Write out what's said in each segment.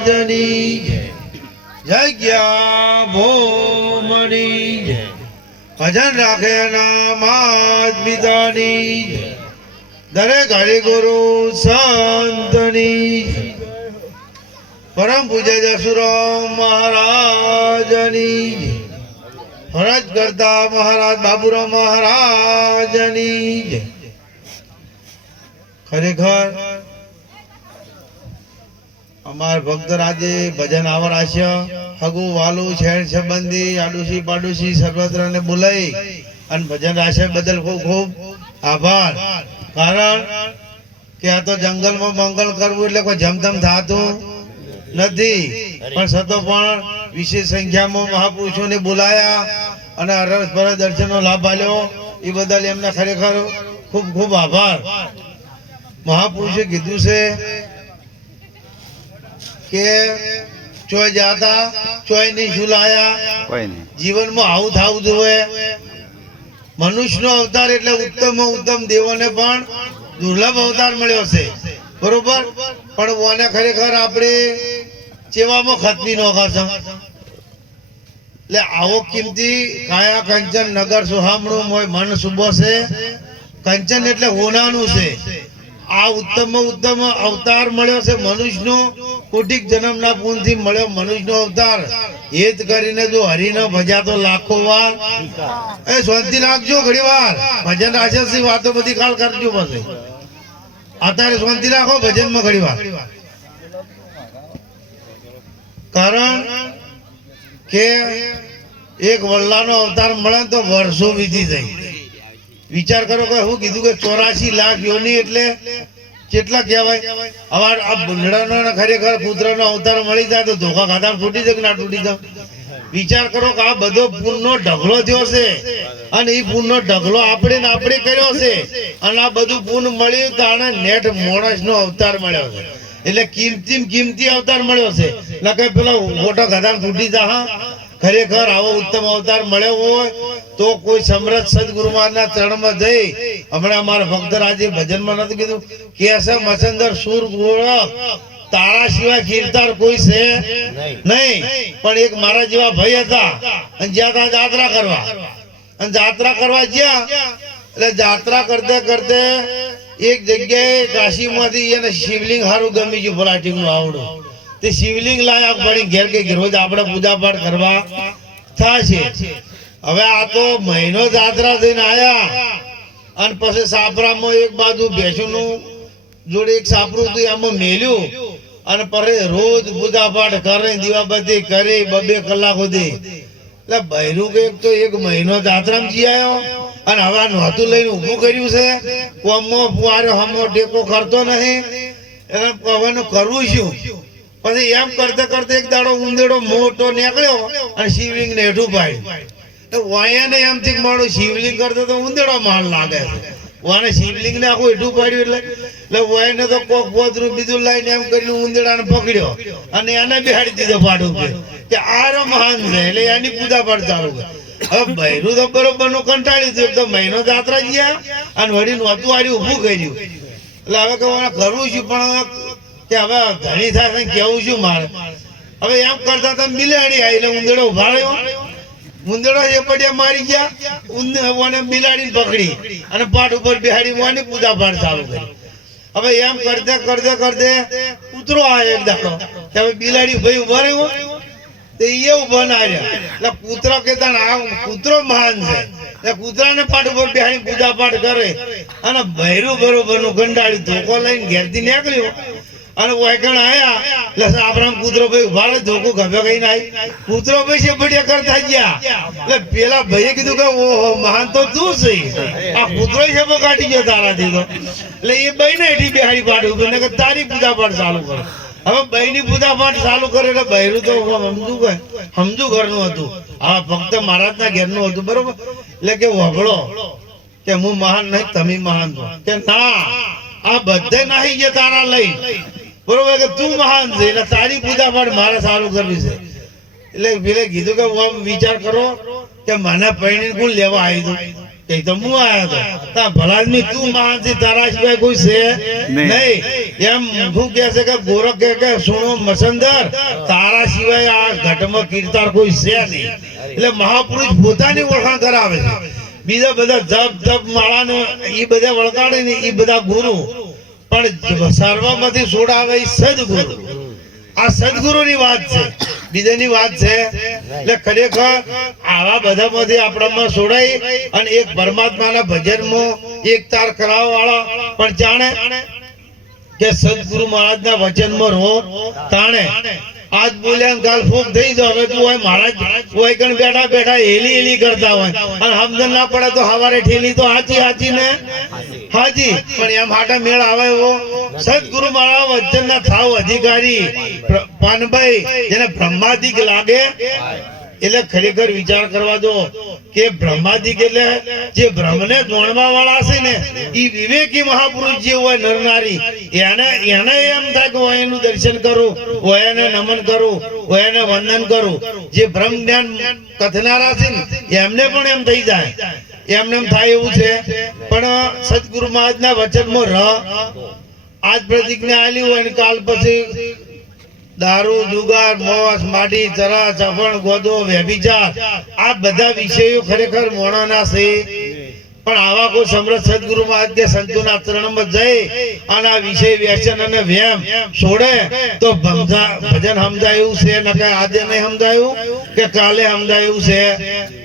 મહારાજની જગ્યા ભોમણી ભજન રાખે ના માત પિતાની દરેક હરિગુરુ સંતની પરમ પૂજ્ય જસુરામ મહારાજની ફરજ કરતા મહારાજ બાબુરાવ મહારાજની ખરેખર અમાર ભક્ત આજે ભજન આવર આશ્ય હગુ વાલુ શહેર સંબંધી આડોશી પાડોશી સર્વત્ર ને બોલાઈ અને ભજન રાશે બદલ ખૂબ ખૂબ આભાર કારણ કે આ તો જંગલમાં મંગળ કરવું એટલે કોઈ જમતમ થતું નથી પણ છતાં પણ વિશેષ સંખ્યામાં મહાપુરુષોને બોલાયા અને અરસપર દર્શનનો લાભ આપ્યો એ બદલ એમને ખરેખર ખૂબ ખૂબ આભાર મહાપુરુષે કીધું છે કે ચોય જાતા ચોય નહીં ઝુલાયા જીવનમાં આવું થવું જોઈએ મનુષ્યનો અવતાર એટલે ઉત્તમ ઉત્તમ દેવોને પણ દુર્લભ અવતાર મળ્યો છે બરોબર પણ ઓને ખરેખર આપણે ચેવામાં ખતમી નો કરશો એટલે આવો કિંમતી કાયા કંચન નગર સુહામણું મોય મન શુભો છે કંચન એટલે હોનાનું છે આ ઉત્તમ ઉત્તમ અવતાર મળ્યો છે મનુષ્યનો કોટિક જન્મના પુણ્યથી મળ્યો મનુષ્યનો અવતાર હેત કરીને જો હરિનો ભજાતો લાખો વાર એ શાંતિ રાખજો ઘણી વાર ભજન રાશિ વાતો બધી કાલ કરજો પછી અત્યારે શાંતિ રાખો ભજનમાં ઘણી વાર કારણ કે એક વલ્લાનો અવતાર મળે તો વર્ષો વીતી જાય વિચાર કરો કે હું કીધું કે 84 લાખ યોની એટલે કેટલા કહેવાય હવે આ ભૂંડળાનો ખરેખર પુત્રનો અવતાર મળી જાય તો ધોખા ખાતા તૂટી જાય કે ના તૂટી જાય વિચાર કરો કે આ બધો પૂનનો ઢગલો થયો છે અને એ પૂનનો ઢગલો આપણે કર્યો છે અને આ બધું પૂન મળ્યું તો આને નેટ મોણસનો અવતાર મળ્યો છે એટલે કિંમતી અવતાર મળ્યો છે એટલે કે પેલો મોટો ખાતા તૂટી જા ખરેખર આવો ઉત્તમ અવતાર મળ્યો હોય તો કોઈ સમરથ સદગુરુ મહારાજના ચરણમાં જઈ હમણાં અમારા ભક્ત આજે ભજનમાં નથી કીધું કે છે મચંદર સુર ગોળખ તારા સિવાય કીર્તાર કોઈ છે નહીં પણ એક મારા જેવા ભાઈ હતા અને જ્યાં જાત્રા કરવા અને જાત્રા કરવા ગયા એટલે જાત્રા કરતે કરતે એક જગ્યાએ કાશીમાંથી એને શિવલિંગ સારું ગમી ગયું ફલાટિંગ નું આવડું તે શિવલિંગ લાયા પડી ઘેર કે રોજ આપણે પૂજા પાઠ કરવા થાય છે હવે આ તો મહિનો જાત્રા થઈને આયા અને પછી સાપરામાં એક બાજુ ભેંસુનું જોડે એક સાપરું હતું એમાં મેલ્યું અને પછી રોજ પૂજા પાઠ કરે દીવાબત્તી કરી 2 કલાક સુધી એટલે બૈરું કે તો એક મહિનો જાત્રામાં જી આવ્યો અને હવે નહોતું લઈને ઊભું કર્યું છે કોમો ફુવારો હમો ટેકો કરતો નહીં એને હવે કરવું શું પછી એમ કરતે કરતે એક દાડો ઉંદેડો મોટો નીકળ્યો અને શિવલિંગ ને હેઠું પાડ્યું વાયાને એમથી મારો શિવલિંગ કરતો તો ઉંદેડો માલ લાગે છે વાને શિવલિંગ ને આખું હેઠું પાડ્યું એટલે વાયને તો કોક પોતરું બીજું લાઈને એમ કરીને ઉંદેડાને પકડ્યો અને એને બેહાડી દીધો પાડું કે આરો મહાન છે એટલે એની પૂજા પાઠ ચાલુ કરે હવે બૈરું તો બરોબર નું કંટાળ્યું હતું તો મહિનો જાત્રા ગયા અને વળી નહોતું આર્યું ઊભું કર્યું એટલે હવે કરવું છું પણ કે હવે ઘણી થાય કેવું છું મારે હવે એમ કરતા તમે બિલાડી આવી એટલે ઉંદેડો ઉભા રહ્યો ઉંદેડો એ પડ્યા મારી ગયા બિલાડી પકડી અને પાટ ઉપર બેહાડી મોની પૂજા પાઠ ચાલુ કરી હવે એમ કરતે કરતે કરતે કૂતરો આવ્યો એક દાડો હવે બિલાડી ભાઈ ઉભા રહ્યો તે એ ઉભા ના રહ્યા એટલે કૂતરો કેતા આ કૂતરો મહાન છે એટલે કૂતરાને પાટ ઉપર બેહાડી પૂજા પાઠ કરે અને ભૈરું બરોબર નું ગંડાળી ધોકો લઈને ઘેરથી નીકળ્યો અને વાયકણ આયા એટલે આપણા કૂતરો ભાઈ ઉભા ધોકો ગભે કઈ નાઈ કૂતરો ભાઈ છે બઢિયા કરતા ગયા એટલે પેલા ભાઈએ કીધું કે ઓહો મહાન તો તું છે આ કૂતરો છે કાઢી ગયો તારાથી તો એટલે એ ભાઈ ને એઠી બેહાડી પાડું કે તારી પૂજા પાઠ ચાલુ કરો હવે ભાઈ ની પૂજા પાઠ ચાલુ કરે એટલે બૈરું તો સમજુ ઘરનું હતું હા ફક્ત મહારાજ ના ઘેર નું હતું બરોબર એટલે કે વગડો કે હું મહાન નહીં તમે મહાન છો કે ના આ બધે નાહી ગયા તારા લઈ બરોબર કે તું મહાન છે એટલે તારી પૂજા પાઠ મારે સારું કરવી છે એટલે પેલે કીધું કે વિચાર કરો કે મને પૈણી કોણ લેવા આવી કઈ તો હું આયો તો તા ભલાદમી તું માનસી તારા સિવાય કોઈ છે નહીં એમ હું કહે છે કે ગોરખ કે સુણો મસંદર તારા સિવાય આ ઘટમાં કીર્તાર કોઈ છે નહીં એટલે મહાપુરુષ પોતાની ઓળખાણ કરાવે છે બીજા બધા જપ તપ માળાને એ બધા વળગાડે ને એ બધા ગુરુ પણ સર્વમાંથી છોડાવે એ સદગુરુ આ સદગુરુની વાત છે બીજાની વાત છે એટલે ખરેખર આવા બધામાંથી આપણામાં છોડાઈ અને એક પરમાત્માના ભજનમાં એક તાર કરાવવા વાળા પણ જાણે કે સદગુરુ મહારાજના વચનમાં રહો તાણે આજ બોલ્યા ને કાલ ફૂક થઈ જાવ હવે તું હોય મહારાજ કોઈ કણ બેઠા બેઠા હેલી કરતા હોય અને સમજણ ના પડે તો હવારે ઠેલી તો હાચી ને હાજી પણ એમ હાટા મેળ આવે એવો સદગુરુ મારા વચનના થાવ અધિકારી પાનભાઈ જેને બ્રહ્માદિક લાગે એટલે ખરેખર વિચાર કરવા દો કે બ્રહ્માદિક એટલે જે બ્રહ્મને જોણવા વાળા છે ને એ વિવેકી મહાપુરુષ જે હોય નરનારી એને એમ થાય કે હું એનું દર્શન કરું હું એને નમન કરું હું એને વંદન કરું જે બ્રહ્મ જ્ઞાન કથનારા છે ને એમને પણ એમ થઈ જાય એમને એમ થાય એવું છે પણ સદગુરુ મહારાજના વચનમાં આજ પ્રતિજ્ઞા આલી હોય ને કાલ પછી દારૂ જુગાર મોસ માટી ચરા ચફણ ગોદો વ્યભિચાર આ બધા વિષયો ખરેખર મોણાના છે પણ આવા કોઈ સમર્થ સદગુરુ મહારાજ કે સંતોના ચરણમાં જઈ અને આ વિષય વ્યસન અને વ્યામ છોડે તો ભજન સમજાય એવું છે ન કે આજે નહીં સમજાયું કે કાલે સમજાય એવું છે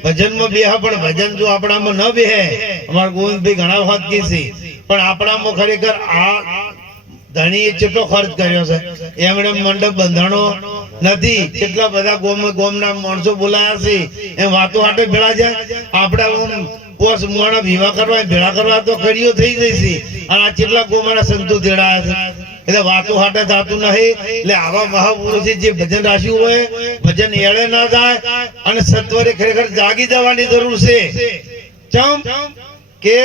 ભજનમાં બેહા પણ ભજન જો આપણામાં ન બેહે અમારા ગોવિંદભાઈ ઘણા વખત કીધી પણ આપણામાં ખરેખર આ ધણી કેટલો ખર્ચ કર્યો છે એમણે મંડપ બંધાણો નથી કેટલા બધા ગોમના માણસો બોલાયા છે એમ વાતો હાટે ભેળા જાય આપણે પોસ મોણા વિવાહ કરવા ભેળા કરવા તો કડીઓ થઈ જઈશે અને આ કેટલા ગોમાના સંતો તેડાયા છે એટલે વાતો હાટે થતું નહીં એટલે આવા મહાપુરુષે જે ભજન રાખ્યું હોય ભજન એળે ના જાય અને સત્વરે ખરેખર જાગી જવાની જરૂર છે ચમ કે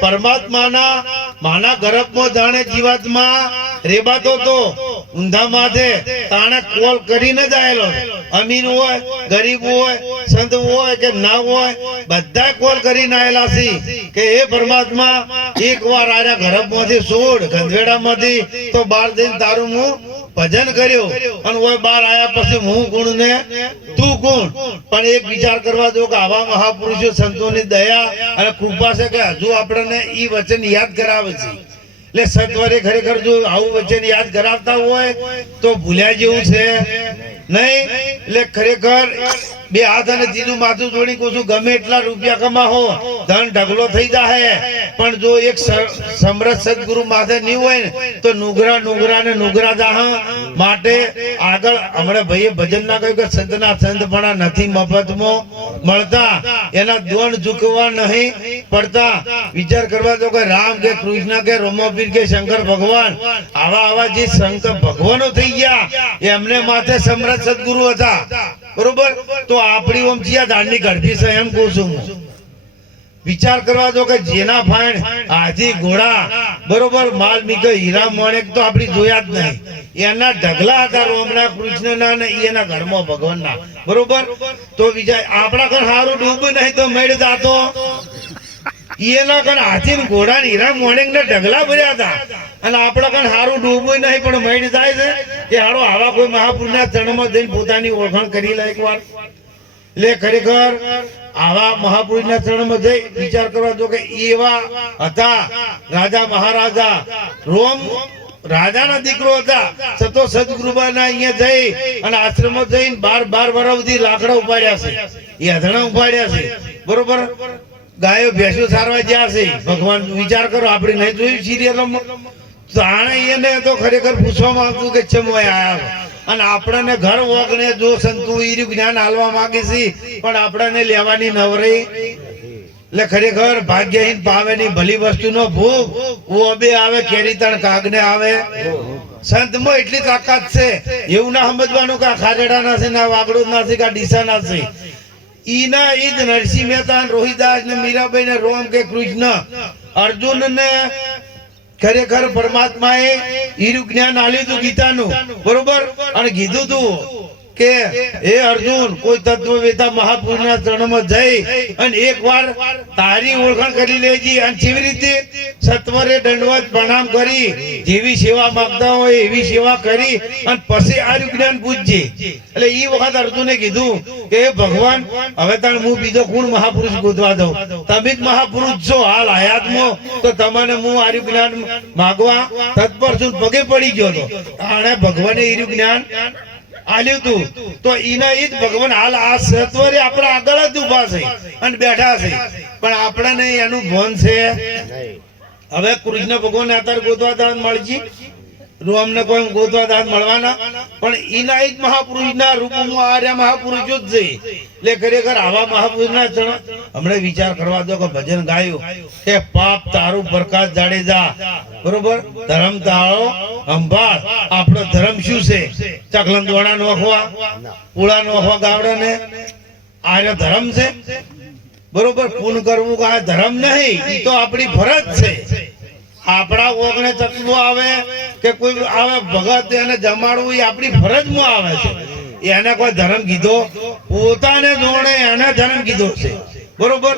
પરમાત્માના માના ગર્ભમાં જાણે જીવાત્મા રેબાતો તો ઊંધા માથે તાણે કોલ કરીને જ આયેલો અમીર હોય ગરીબ હોય સંત હોય કે ના હોય બધા કોલ કરીને આયેલા છે કે હે પરમાત્મા એકવાર આરા ગર્ભમાંથી છોડ ગંધેડામાંથી તો બાર દિન તારું હું ભજન કર્યો અને ઓય બાર આયા પછી હું ગુણ ને તું ગુણ પણ એક વિચાર કરવા દો કે આવા મહાપુરુષો સંતોની દયા અને કૃપા છે કે હજુ આપણને ઈ વચન યાદ કરાવે છે એટલે સત્વરે ખરેખર જો આવું વચન યાદ કરાવતા હોય તો ભૂલ્યા જેવું છે નહીં એટલે ખરેખર બે હાથ અને તીનું માથું જોડી કોશું ગમે એટલા રૂપિયા કમાહો ધન ઢગલો થઈ જાય પણ જો એક સમરથ સદગુરુ માથે નહીં હોય ને તો નુગરા જાહ માટે આગળ હમણાં ભાઈએ ભજન ના કહ્યું કે સંતના સંતપણા નથી મફતમાં મળતા એના દોણ ઝૂકવા નહીં પડતા વિચાર કરવા દો કે રામ કે કૃષ્ણ કે રોમપીર કે શંકર ભગવાન આવા જે શંકર ભગવાનો થઈ ગયા એમને માથે સમરથ સદગુરુ હતા બરોબર તો આપણી ઓમ જીયા દાંડી ગઢી છે એમ કહું છું વિચાર કરવા દો કે જેના ફાઈન હાથી ઘોડા બરોબર માલ મીકે હીરા મોણેક તો આપણી જોયા જ નહીં એના ઢગલા હતા રોમના કૃષ્ણના ને એના ઘરમાં ભગવાનના બરોબર તો વિચાર આપણા ઘર સારું ડૂબું નહીં તો મેળ જાતો એના કણ હાથી ને ઘોડા ને હીરા મોણેક ને ઢગલા ભર્યા હતા અને આપણા કણ સારું ડૂબું નહીં પણ મેળ જાય છે કે હારો આવા કોઈ મહાપુરુષના ચરણમાં જઈને પોતાની ઓળખાણ કરી લે એકવાર એટલે ખરેખર આવા મહાપુરુષના ચરણમાં જઈ વિચાર કરવા દો કે એવા હતા રાજા મહારાજા રોમ રાજાના દીકરો હતા સતો સદગુરુબાના અહીંયા જઈ અને આશ્રમમાં જઈને 12 વર્ષ સુધી લાકડા ઉપાડ્યા છે એ અધણા ઉપાડ્યા છે બરોબર ગાયો ભેંસો સારવા જ્યાં છે ભગવાન વિચાર કરો આપણે નહીં જોયું સિરિયલોમાં જાણે એને તો ખરેખર પૂછવામાં આવતું કે ચમ આયા અને આપણને ઘર વગણે જો સંતુ ઈર્યું જ્ઞાન હાલવા માંગે છે પણ આપણને લેવાની નવરી એટલે ખરેખર ભાગ્યહીન પાવે ની ભલી વસ્તુ નો ભૂખ ઓ બે આવે કેરી તણ કાગને આવે સંતમાં એટલી તાકાત છે એવું ના સમજવાનું કે આ ખારેડા ના છે ના વાગડો ના છે કે ડીસા ના છે ઈના ઈદ નરસિંહ મહેતા રોહિદાસ ને મીરાબાઈ ને રોમ કે કૃષ્ણ અર્જુન ને ખરેખર પરમાત્માએ ઈરું જ્ઞાન આલ્યું હતું ગીતાનું બરોબર અને કીધું તું કે હે અર્જુન કોઈ તત્વવેતા મહાપુરુષના ચરણમાં જઈ અને એકવાર તારી ઓળખાણ કરી લેજી અને કેવી રીતે સત્વરે દંડવત પ્રણામ કરી જેવી સેવા માંગતા હોય એવી સેવા કરી અને પછી આ જ્ઞાન પૂછજે. એટલે એ વખત અર્જુને કીધું કે હે ભગવાન હવે તાણ હું બીજો કોણ મહાપુરુષ ગોતવા દઉં, તમે જ મહાપુરુષ છો હાલ હયાતમાં, તો તમને હું આ જ્ઞાન માગવા તત્પર છું. પગે પડી ગયો તો આણે ભગવાને એ જ્ઞાન આલ્યું તું તો ઈના ઈ જ ભગવાન હાલ આ સત્વરે આપણા આગળ જ ઉભા છે અને બેઠા છે, પણ આપણને એનું ભાન છે. હવે કૃષ્ણ ભગવાન અત્યારે ગોતવા દાદ મળજી, રોમને કોઈ ગોતવા દાદ મળવાના, પણ ઈના ઈ જ મહાપુરુષના રૂપમાં આર્યા મહાપુરુષો જ છે. એટલે ખરેખર આવા મહાપુરુષના ચરણ હમણાં વિચાર કરવા દો કે ભજન ગાયું કે પાપ તારું પ્રકાશ જાડેજા, બરોબર, ધર્મ તાળો અંબાળ. આપણો ધર્મ શું છે? ચકલન દોડા નોખવા, પુળા નોખવા ગાવડાને આર્ય ધર્મ છે, બરોબર. પૂન કરવું કે આ ધર્મ નહીં, એ તો આપણી ફરજ છે. આપણા ઓગણે ચકલું આવે કે કોઈ આવે ભગત એને જમાડવું એ આપણી ફરજમાં આવે છે. એને કોઈ ધર્મ કીધો? પોતાને જોડે એને ધર્મ કીધો છે, બરોબર.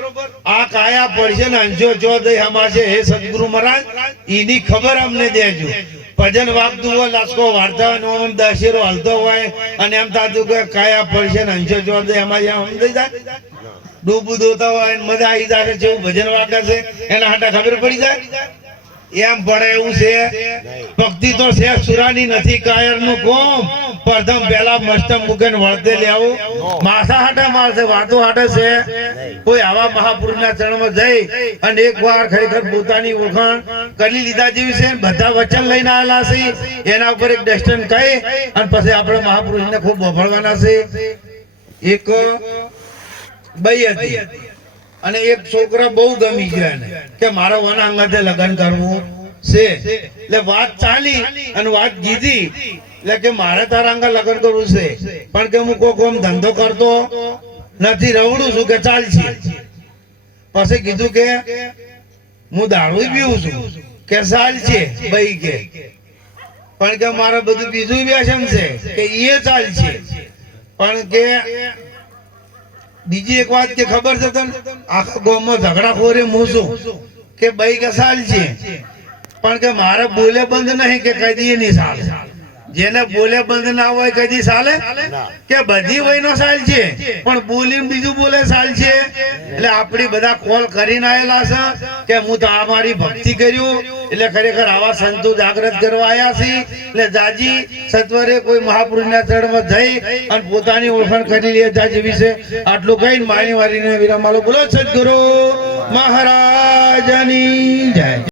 આ કાયા પડશે ને અંજો જો દઈ અમાશે હે સદગુરુ મહારાજ એની ખબર અમને દેજો. ભજન વાગતું હોય, લાસકો વાર્તા હોય, દશેરો હલતો હોય અને એમ થતું કે કાયા પડશે ને અંજો જો દઈ અમાશે એમ દઈ જાય, ડૂબું દોતા હોય મજા આવી જાય છે, એવું ભજન વાગે છે એના હાટા ખબર પડી જાય એમ પડે એવું છે. ભક્તિ તો છે સુરાની નથી કાયર નું કોમ, પ્રથમ પેલા મસ્તક મૂકીને વળતે લેવું માથા હાટે મારશે, વાતો હાટે છે. કોઈ આવા મહાપુરુષના ચરણમાં જઈ અને એકવાર ખરેખર પોતાની ઓળખાણ કરી લીધા જેવી છે, બધા વચન લઈને આવેલા છે, એના ઉપર એક ડસ્ટન કહી અને પછી આપણે મહાપુરુષને ખૂબ વફળવાના છે. એક બઈ હતી અને એક છોકરા બહુ ગમી ગયા એને કે મારો વના અંગાથે લગ્ન કરવું છે. એટલે વાત ચાલી અને વાત કીધી એટલે કે મારે તારા અંગા લગ્ન કરવું છે, પણ કે હું કોઈ કોમ ધંધો કરતો નથી, રવડું છું કે ચાલશે. પછી કીધું કે હું દારૂ પીવું છું કે ચાલશે ભાઈ કે, પણ કે મારે બધું બીજું વ્યસન છે કે એ ચાલશે. પણ કે બીજી એક વાત કે ખબર છે તને, આખા ગામમાં ઝઘડા ખોરે હું છું કે ભાઈ કે સાલ છે, પણ કે મારે બોલે બંધ નહીં કે કદી નહીં ચાલે. જેને બોલે બંધ ના હોય કદી ચાલે કે બધી વય નો સાલ છે, પણ બોલીને બીજું બોલે સાલ છે. એટલે આપણી બધા કોલ કરીને આવેલા છે કે હું તો આ મારી ભક્તિ કર્યું. એટલે ખરેખર આવા સંતો જાગૃત કરવા આવ્યા છે. એટલે જાજી સત્વરે કોઈ મહાપુરુષના ચરણમાં જઈ અને પોતાની ઓળખાણ કરી લે જાજી વિશે આટલું કહીને મારી વારીને વિરામ આલો. બોલો સદગુરુ મહારાજની જય.